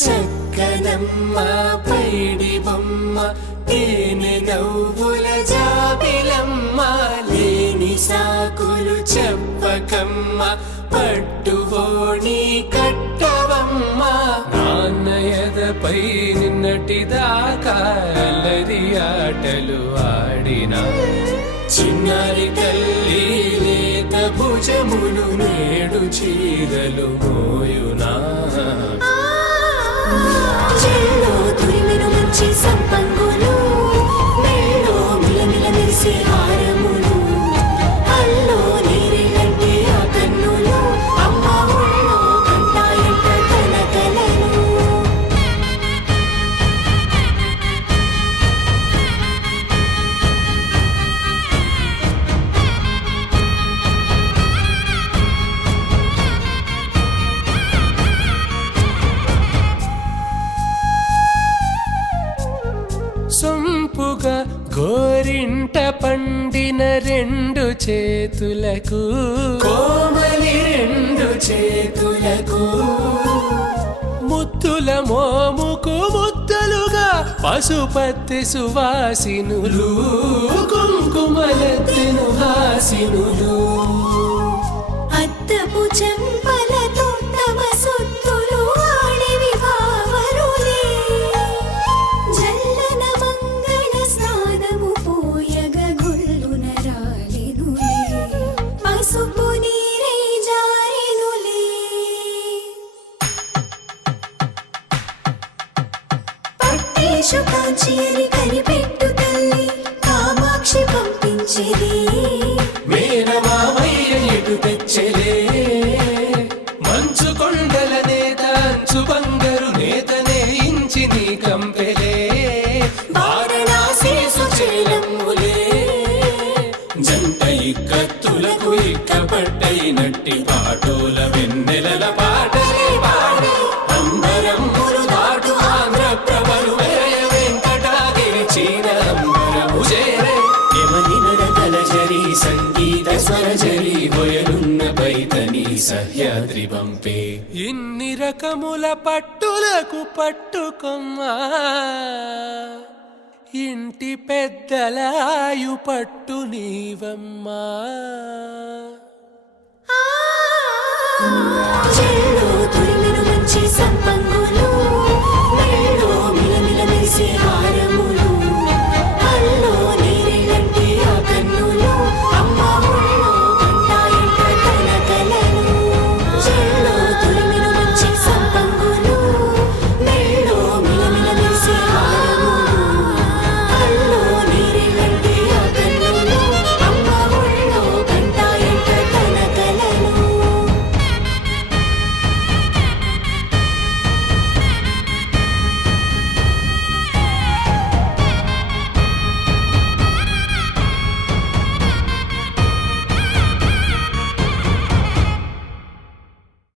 చక్కనమ్మ పైడి బొమ్మ తేనె నవ్వుల జాబిలమ్మ లేని సాకులు చెప్పకమ్మ పట్టువోణి కట్టవమ్మ నాన్నయదపై నిన్నటిదాకా అల్లరి ఆటలు ఆడినా చిన్నారి తల్లి లేత భుజములు నేడు చీరలు మోయునా చెల్లో తురిమెను మంచి సంపంగులు మెళ్ళో మిలమిల మెరిసే హారములు అల్లో నీరేలంటే ఆ కన్నులు అమ్మ ఒళ్ళో కంటాయంట తన కలలు సొంపుగా గోరింట పండిన రెండు చేతులకు కోమలి రెండు చేతులకు ముద్దుల మోముకు ముద్దలుగా పశుపతి సువాసినులు కుంకుమలెత్తెను హాసినులు అద్దపు చెంపలతో తమ సొత్తులు ఆడివి భావరులే జల్లన మంగళ స్నానము పోయగ గొల్లున రాలెనులే పసుపు నీరే జారెనులే పట్టేషు కాంచేరి కనిపెట్టు తల్లి కామాక్షి పంపించేది మేనమామయ్య ఎటు తెచ్చలే మంచు కొండల నేత అంచు బంగారు నేతనే ఇంచి నీ కంపెలే వారణాసి సుచేలమ్ములే జంట ఇక్కత్తులకు ఇక్కపట్టైనట్టి పాటోల వెన్నెలల పాటలే పాడే అంబరమ్ములు దాటు ఆంధ్ర ప్రభలు వేయ వెంకటాగిరి చీన అంబరము చేరే యమని నడకల జరి సంగీత స్వరజరి బొయలున్న పైతని సహ్యాద్రి పంపే ఇన్ని రకముల పట్టులకు పట్టుకొమ్మా ఇంటి పెద్దలాయు పట్టు నీవమ్మా చెల్లో తురిమెను మంచి సంపంగులు